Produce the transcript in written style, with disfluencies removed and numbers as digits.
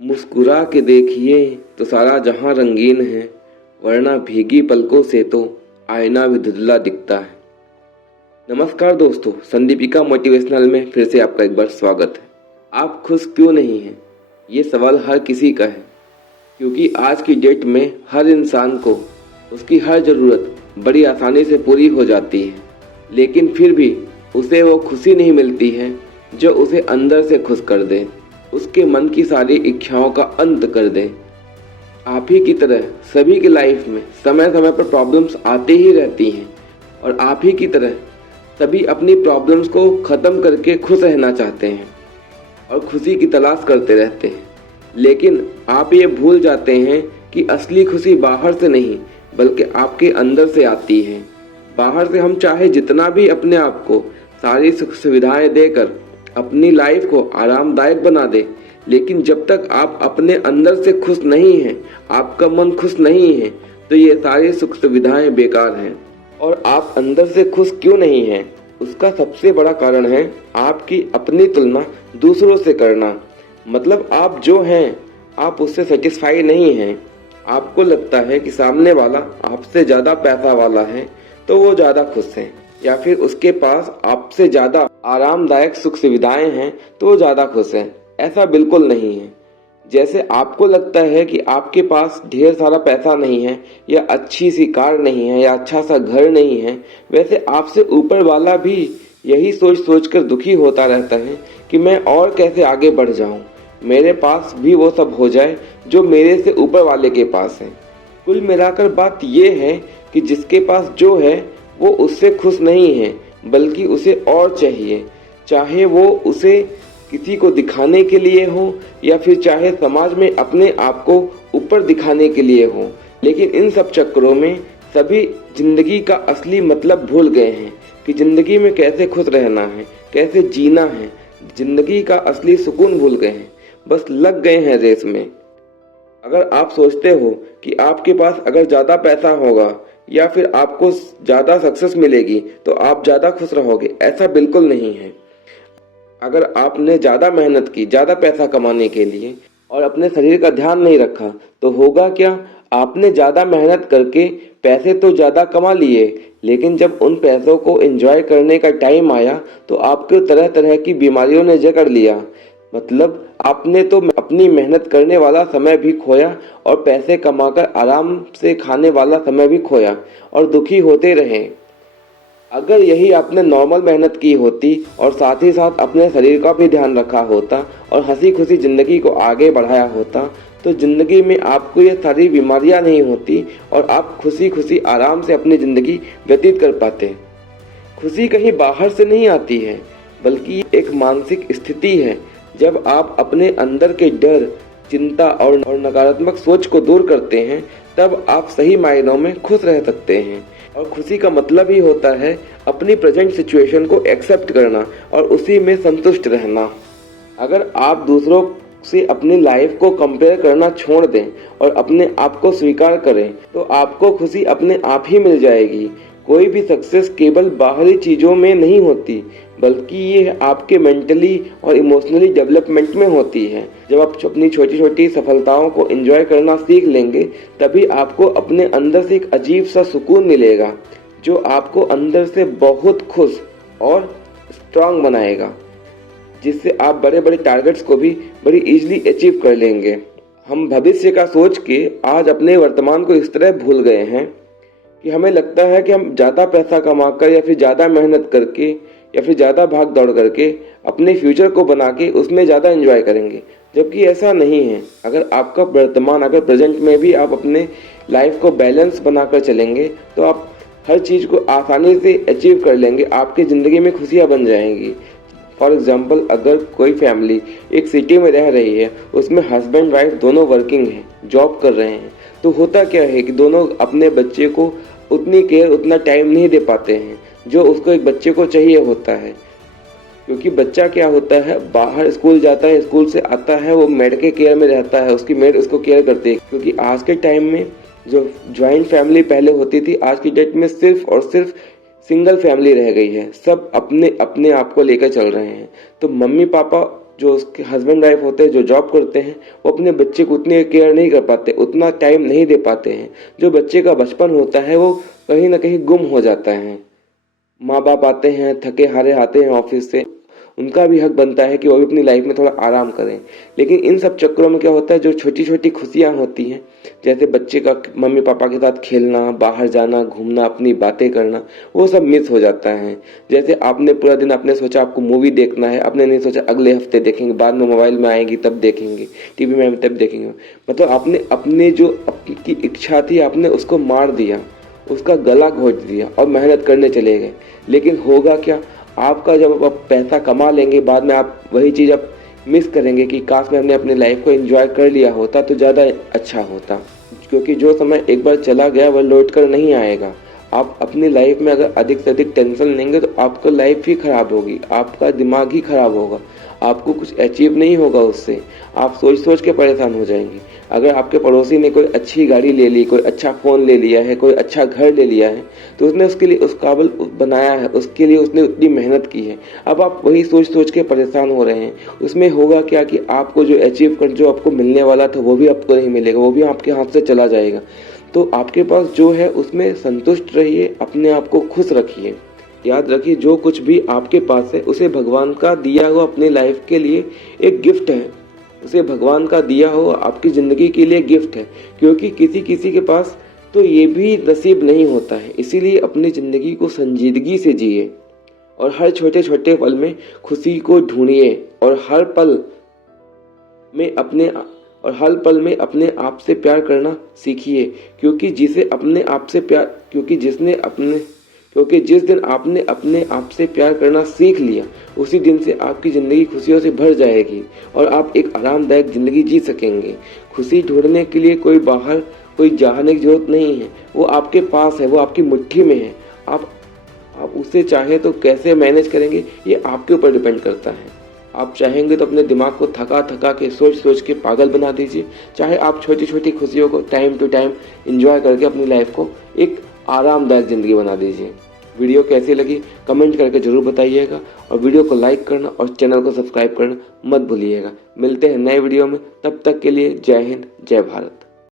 मुस्कुरा के देखिए तो सारा जहां रंगीन है, वरना भीगी पलकों से तो आईना भी धुंधला दिखता है। नमस्कार दोस्तों, संदीपिका मोटिवेशनल में फिर से आपका एक बार स्वागत है। आप खुश क्यों नहीं हैं? ये सवाल हर किसी का है, क्योंकि आज की डेट में हर इंसान को उसकी हर ज़रूरत बड़ी आसानी से पूरी हो जाती है, लेकिन फिर भी उसे वो खुशी नहीं मिलती है जो उसे अंदर से खुश कर दे, उसके मन की सारी इच्छाओं का अंत कर दे। आप ही की तरह सभी की लाइफ में समय समय पर प्रॉब्लम्स आते ही रहती हैं, और आप ही की तरह सभी अपनी प्रॉब्लम्स को ख़त्म करके खुश रहना चाहते हैं और खुशी की तलाश करते रहते हैं। लेकिन आप ये भूल जाते हैं कि असली खुशी बाहर से नहीं बल्कि आपके अंदर से आती है। बाहर से हम चाहे जितना भी अपने आप को सारी सुख सुविधाएं देकर अपनी लाइफ को आरामदायक बना दे, लेकिन जब तक आप अपने अंदर से खुश नहीं हैं, आपका मन खुश नहीं है, तो ये सारी सुख सुविधाएं बेकार हैं। और आप अंदर से खुश क्यों नहीं हैं? उसका सबसे बड़ा कारण है आपकी अपनी तुलना दूसरों से करना। मतलब आप जो हैं आप उससे सेटिस्फाई नहीं हैं। आपको लगता है कि सामने वाला आपसे ज़्यादा पैसा वाला है तो वो ज़्यादा खुश है, या फिर उसके पास आपसे ज़्यादा आरामदायक सुख सुविधाएं हैं तो वो ज़्यादा खुश है। ऐसा बिल्कुल नहीं है। जैसे आपको लगता है कि आपके पास ढेर सारा पैसा नहीं है, या अच्छी सी कार नहीं है, या अच्छा सा घर नहीं है, वैसे आपसे ऊपर वाला भी यही सोच सोच कर दुखी होता रहता है कि मैं और कैसे आगे बढ़ जाऊं, मेरे पास भी वो सब हो जाए जो मेरे से ऊपर वाले के पास है। कुल मिलाकर बात ये है कि जिसके पास जो है वो उससे खुश नहीं है, बल्कि उसे और चाहिए। चाहे वो उसे किसी को दिखाने के लिए हो, या फिर चाहे समाज में अपने आप को ऊपर दिखाने के लिए हो। लेकिन इन सब चक्करों में सभी जिंदगी का असली मतलब भूल गए हैं कि जिंदगी में कैसे खुश रहना है, कैसे जीना है। जिंदगी का असली सुकून भूल गए हैं, बस लग गए हैं रेस में। अगर आप सोचते हो कि आपके पास अगर ज़्यादा पैसा होगा या फिर आपको ज़्यादा सक्सेस मिलेगी तो आप ज़्यादा खुश रहोगे, ऐसा बिल्कुल नहीं है। अगर आपने ज़्यादा मेहनत की ज़्यादा पैसा कमाने के लिए और अपने शरीर का ध्यान नहीं रखा तो होगा क्या? आपने ज़्यादा मेहनत करके पैसे तो ज़्यादा कमा लिए, लेकिन जब उन पैसों को एंजॉय करने का टाइम आया तो आपको तरह तरह की बीमारियों ने जकड़ लिया। मतलब आपने तो अपनी मेहनत करने वाला समय भी खोया और पैसे कमाकर आराम से खाने वाला समय भी खोया और दुखी होते रहे। अगर यही आपने नॉर्मल मेहनत की होती और साथ ही साथ अपने शरीर का भी ध्यान रखा होता और हंसी खुशी ज़िंदगी को आगे बढ़ाया होता, तो ज़िंदगी में आपको ये सारी बीमारियां नहीं होती और आप खुशी खुशी आराम से अपनी ज़िंदगी व्यतीत कर पाते। खुशी कहीं बाहर से नहीं आती है, बल्कि एक मानसिक स्थिति है। जब आप अपने अंदर के डर, चिंता और नकारात्मक सोच को दूर करते हैं, तब आप सही मायनों में खुश रह सकते हैं। और खुशी का मतलब ही होता है अपनी प्रेजेंट सिचुएशन को एक्सेप्ट करना और उसी में संतुष्ट रहना। अगर आप दूसरों से अपनी लाइफ को कंपेयर करना छोड़ दें और अपने आप को स्वीकार करें, तो आपको खुशी अपने आप ही मिल जाएगी। कोई भी सक्सेस केवल बाहरी चीज़ों में नहीं होती, बल्कि ये आपके मेंटली और इमोशनली डेवलपमेंट में होती है। जब आप अपनी छोटी छोटी सफलताओं को एंजॉय करना सीख लेंगे, तभी आपको अपने अंदर से एक अजीब सा सुकून मिलेगा जो आपको अंदर से बहुत खुश और स्ट्रांग बनाएगा, जिससे आप बड़े बड़े टारगेट्स को भी बड़ी इजीली अचीव कर लेंगे। हम भविष्य का सोच के आज अपने वर्तमान को इस तरह भूल गए हैं कि हमें लगता है कि हम ज़्यादा पैसा कमाकर या फिर ज़्यादा मेहनत करके या फिर ज़्यादा भाग दौड़ करके अपने फ्यूचर को बना के उसमें ज़्यादा एंजॉय करेंगे, जबकि ऐसा नहीं है। अगर आपका वर्तमान, अगर प्रेजेंट में भी आप अपने लाइफ को बैलेंस बनाकर चलेंगे तो आप हर चीज़ को आसानी से अचीव कर लेंगे, आपकी ज़िंदगी में खुशियाँ बन जाएंगी। फॉर एग्जाम्पल, अगर कोई फैमिली एक सिटी में रह रही है, उसमें हस्बैंड वाइफ दोनों वर्किंग हैं, जॉब कर रहे हैं, तो होता क्या है कि दोनों अपने बच्चे को उतनी केयर, उतना टाइम नहीं दे पाते हैं जो उसको एक बच्चे को चाहिए होता है। क्योंकि बच्चा क्या होता है, बाहर स्कूल जाता है, स्कूल से आता है, वो मेड के केयर में रहता है, उसकी मेड उसको केयर करती है। क्योंकि आज के टाइम में जो ज्वाइंट फैमिली पहले होती थी, आज की डेट में सिर्फ और सिर्फ सिंगल फैमिली रह गई है। सब अपने अपने आप को लेकर चल रहे हैं। तो मम्मी पापा जो उसके हस्बैंड वाइफ होते हैं, जो जॉब करते हैं, वो अपने बच्चे को उतनी केयर नहीं कर पाते, उतना टाइम नहीं दे पाते हैं। जो बच्चे का बचपन होता है वो कहीं ना कहीं गुम हो जाता है। माँ बाप आते हैं, थके हारे आते हैं ऑफिस से, उनका भी हक बनता है कि वो भी अपनी लाइफ में थोड़ा आराम करें। लेकिन इन सब चक्करों में क्या होता है, जो छोटी छोटी खुशियाँ होती हैं, जैसे बच्चे का मम्मी पापा के साथ खेलना, बाहर जाना, घूमना, अपनी बातें करना, वो सब मिस हो जाता है। जैसे आपने पूरा दिन आपने सोचा आपको मूवी देखना है, आपने नहीं सोचा अगले हफ्ते देखेंगे, बाद में मोबाइल में आएगी तब देखेंगे, टीवी में तब देखेंगे। मतलब आपने अपने जो आपकी इच्छा थी आपने उसको मार दिया, उसका गला घोट दिया और मेहनत करने चले गए। लेकिन होगा क्या, आपका जब आप पैसा कमा लेंगे, बाद में आप वही चीज़ आप मिस करेंगे कि काश मैंने अपनी लाइफ को एंजॉय कर लिया होता तो ज़्यादा अच्छा होता। क्योंकि जो समय एक बार चला गया वह लौट कर नहीं आएगा। आप अपनी लाइफ में अगर अधिक से अधिक टेंशन लेंगे तो आपका लाइफ ही ख़राब होगी, आपका दिमाग ही ख़राब होगा, आपको कुछ अचीव नहीं होगा उससे। आप सोच सोच के परेशान हो जाएंगे। अगर आपके पड़ोसी ने कोई अच्छी गाड़ी ले ली, कोई अच्छा फ़ोन ले लिया है, कोई अच्छा घर ले लिया है, तो उसने उसके लिए उस काबिल बनाया है, उसके लिए उसने उतनी मेहनत की है। अब आप वही सोच सोच के परेशान हो रहे हैं। उसमें होगा क्या कि आपको जो अचीव कर जो आपको मिलने वाला था वो भी आपको नहीं मिलेगा, वो भी आपके हाथ से चला जाएगा। तो आपके पास जो है उसमें संतुष्ट रहिए, अपने आप को खुश रखिए। याद रखिए, जो कुछ भी आपके पास है उसे भगवान का दिया हुआ अपनी लाइफ के लिए एक गिफ्ट है। उसे भगवान का दिया हुआ आपकी ज़िंदगी के लिए गिफ्ट है। क्योंकि किसी किसी के पास तो ये भी नसीब नहीं होता है। इसीलिए अपनी ज़िंदगी को संजीदगी से जिए और हर छोटे छोटे पल में खुशी को ढूंढिए और हर पल में अपने आप से प्यार करना सीखिए। क्योंकि जिस दिन आपने अपने आप से प्यार करना सीख लिया, उसी दिन से आपकी ज़िंदगी खुशियों से भर जाएगी और आप एक आरामदायक ज़िंदगी जी सकेंगे। खुशी ढूंढने के लिए कोई जाने की जरूरत नहीं है, वो आपके पास है, वो आपकी मुट्ठी में है। आप उसे चाहे तो कैसे मैनेज करेंगे ये आपके ऊपर डिपेंड करता है। आप चाहेंगे तो अपने दिमाग को थका थका के सोच सोच के पागल बना दीजिए, चाहे आप छोटी छोटी खुशियों को टाइम टू टाइम एंजॉय करके अपनी लाइफ को एक आरामदायक ज़िंदगी बना दीजिए। वीडियो कैसी लगी कमेंट करके ज़रूर बताइएगा और वीडियो को लाइक करना और चैनल को सब्सक्राइब करना मत भूलिएगा। मिलते हैं नए वीडियो में, तब तक के लिए जय हिंद, जय भारत।